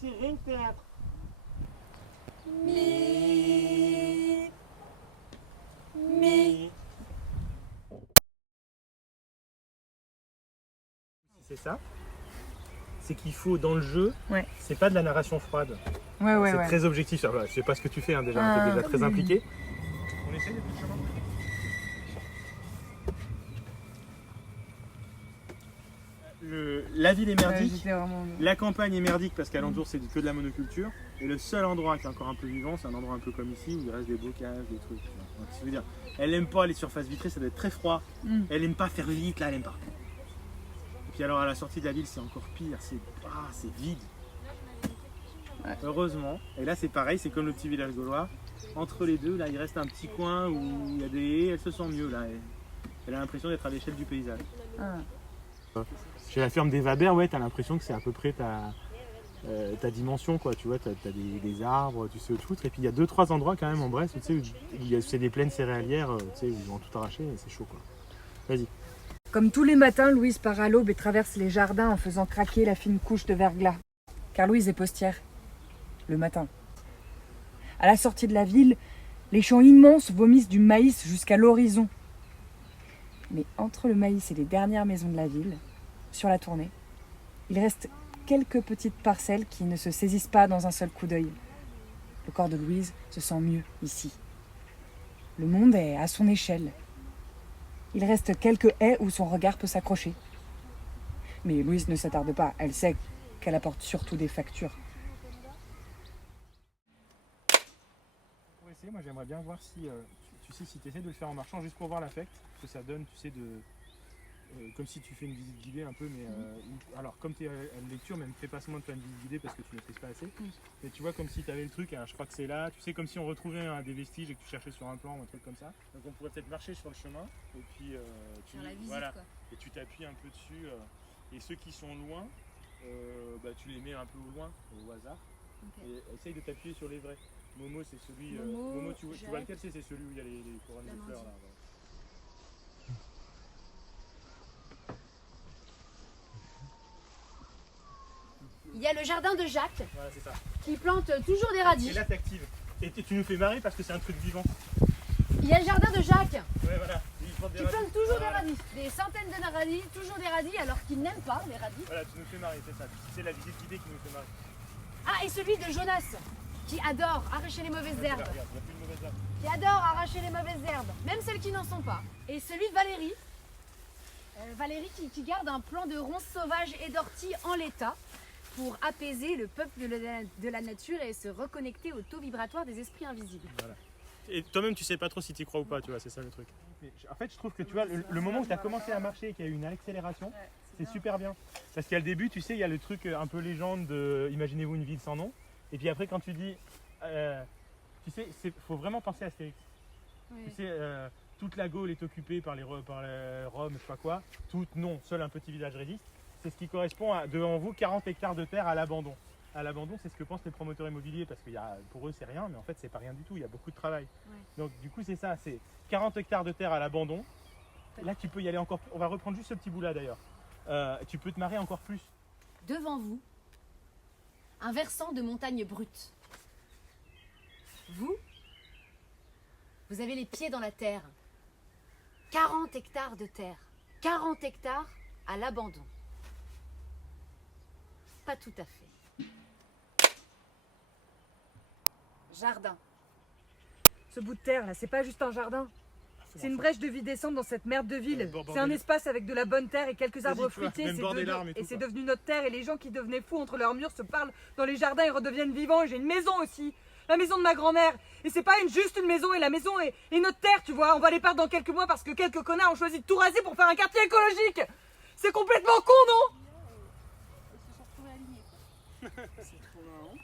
c'est rien que théâtre. Mi. Mi. C'est ça. C'est qu'il faut dans le jeu, Ouais. c'est pas de la narration froide. Ouais, ouais, C'est ouais. très objectif. Alors, je sais pas ce que tu fais déjà, t'es déjà très impliqué. On essaie de faire la ville est merdique, la campagne est merdique parce qu'alentour c'est que de la monoculture. Et le seul endroit qui est encore un peu vivant, c'est un endroit un peu comme ici où il reste des bocages, des trucs. Donc, ça veut dire, elle aime pas les surfaces vitrées, ça doit être très froid. Elle aime pas faire vite, là elle aime pas. Et puis alors à la sortie de la ville c'est encore pire, c'est vide. Ouais. Heureusement, et là c'est pareil, c'est comme le petit village gaulois. Entre les deux, là il reste un petit coin où il y a des haies, elle se sent mieux là. Elle a l'impression d'être à l'échelle du paysage. Chez la ferme des Vabert, ouais, t'as l'impression que c'est à peu près ta dimension, quoi. Tu vois, t'as des arbres, tu sais, tout. Et puis il y a 2-3 endroits quand même en Bresse, tu sais, où c'est des plaines céréalières, tu sais, où ils vont tout arracher et c'est chaud, quoi. Vas-y. Comme tous les matins, Louise part à l'aube et traverse les jardins en faisant craquer la fine couche de verglas. Car Louise est postière. Le matin. À la sortie de la ville, les champs immenses vomissent du maïs jusqu'à l'horizon. Mais entre le maïs et les dernières maisons de la ville, sur la tournée, il reste quelques petites parcelles qui ne se saisissent pas dans un seul coup d'œil. Le corps de Louise se sent mieux ici. Le monde est à son échelle. Il reste quelques haies où son regard peut s'accrocher. Mais Louise ne s'attarde pas, elle sait qu'elle apporte surtout des factures. Pour essayer, moi j'aimerais bien voir si tu sais si tu essaies de le faire en marchant juste pour voir l'affect que ça donne, tu sais, comme si tu fais une visite guidée un peu, mais alors comme tu es à lecture, même fais pas seulement de faire une visite guidée parce que tu ne maîtrises pas assez, mais tu vois comme si tu avais le truc, je crois que c'est là, tu sais, comme si on retrouvait des vestiges et que tu cherchais sur un plan ou un truc comme ça. Donc on pourrait peut-être marcher sur le chemin et puis et tu t'appuies un peu dessus et ceux qui sont loin, tu les mets un peu au loin, au hasard, et essaye de t'appuyer sur les vrais. Momo c'est celui, Momo tu vois lequel c'est celui où il y a les couronnes de fleurs là. Voilà. Il y a le jardin de Jacques, Voilà, c'est ça. Qui plante toujours des radis. Et là t'actives. Et tu nous fais marrer parce que c'est un truc vivant. Il y a le jardin de Jacques, Ouais, voilà. qui plante toujours des radis. Des centaines de radis, toujours des radis, alors qu'il n'aime pas les radis. Voilà, tu nous fais marrer, c'est ça. C'est la visite guidée qui nous fait marrer. Ah, et celui de Jonas, qui adore arracher les mauvaises herbes. Regarde, il n'y a plus de mauvaises herbes. Qui adore arracher les mauvaises herbes, même celles qui n'en sont pas. Et celui de Valérie. Valérie qui garde un plan de ronces sauvages et d'orties en l'état pour apaiser le peuple de la nature et se reconnecter au taux vibratoire des esprits invisibles. Voilà. Et toi-même, tu sais pas trop si tu y crois ou pas, tu vois, c'est ça le truc. En fait, je trouve que tu vois, le moment où tu as commencé à marcher et qu'il y a eu une accélération, c'est super bien. Parce qu'à le début, tu sais, il y a le truc un peu légende de imaginez-vous une ville sans nom. Et puis après, quand tu dis, tu sais, faut vraiment penser à Astérix. Oui. Tu sais, toute la Gaule est occupée par les Roms, je sais pas quoi. Toute non, seul un petit village résiste. C'est ce qui correspond à, devant vous, 40 hectares de terre à l'abandon. À l'abandon, c'est ce que pensent les promoteurs immobiliers parce que pour eux, c'est rien, mais en fait, c'est pas rien du tout. Il y a beaucoup de travail. Ouais. Donc, du coup, c'est ça, c'est 40 hectares de terre à l'abandon. Là, tu peux y aller encore. On va reprendre juste ce petit bout-là d'ailleurs. Tu peux te marrer encore plus. Devant vous, un versant de montagne brute. Vous avez les pieds dans la terre. 40 hectares de terre. 40 hectares à l'abandon. Pas tout à fait. Jardin. Ce bout de terre là, c'est pas juste un jardin. C'est une brèche de vie décente dans cette merde de ville. C'est un espace avec de la bonne terre et quelques arbres fruitiers. C'est devenu notre terre et les gens qui devenaient fous entre leurs murs se parlent dans les jardins et redeviennent vivants. Et j'ai une maison aussi. La maison de ma grand-mère. Et c'est pas juste une maison et la maison est notre terre, tu vois. On va les perdre dans quelques mois parce que quelques connards ont choisi de tout raser pour faire un quartier écologique. C'est complètement con, non? C'est trop marrant.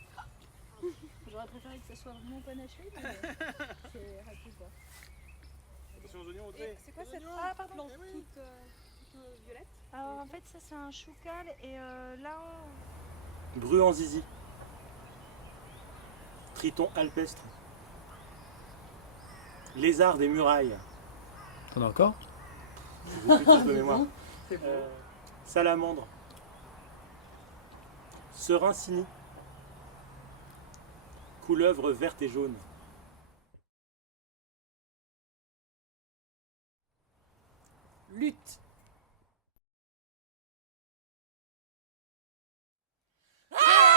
J'aurais préféré que ça soit vraiment panaché, mais c'est raté quoi. Attention aux oignons, c'est quoi cette plante toute violette? Alors en fait ça c'est un choucal et là Bru en zizi. Triton alpestre. Lézard des murailles. T'en as encore? J'ai beaucoup plus de mémoire. Salamandre. Serin cini. couleuvre verte et jaune. Lutte. Ah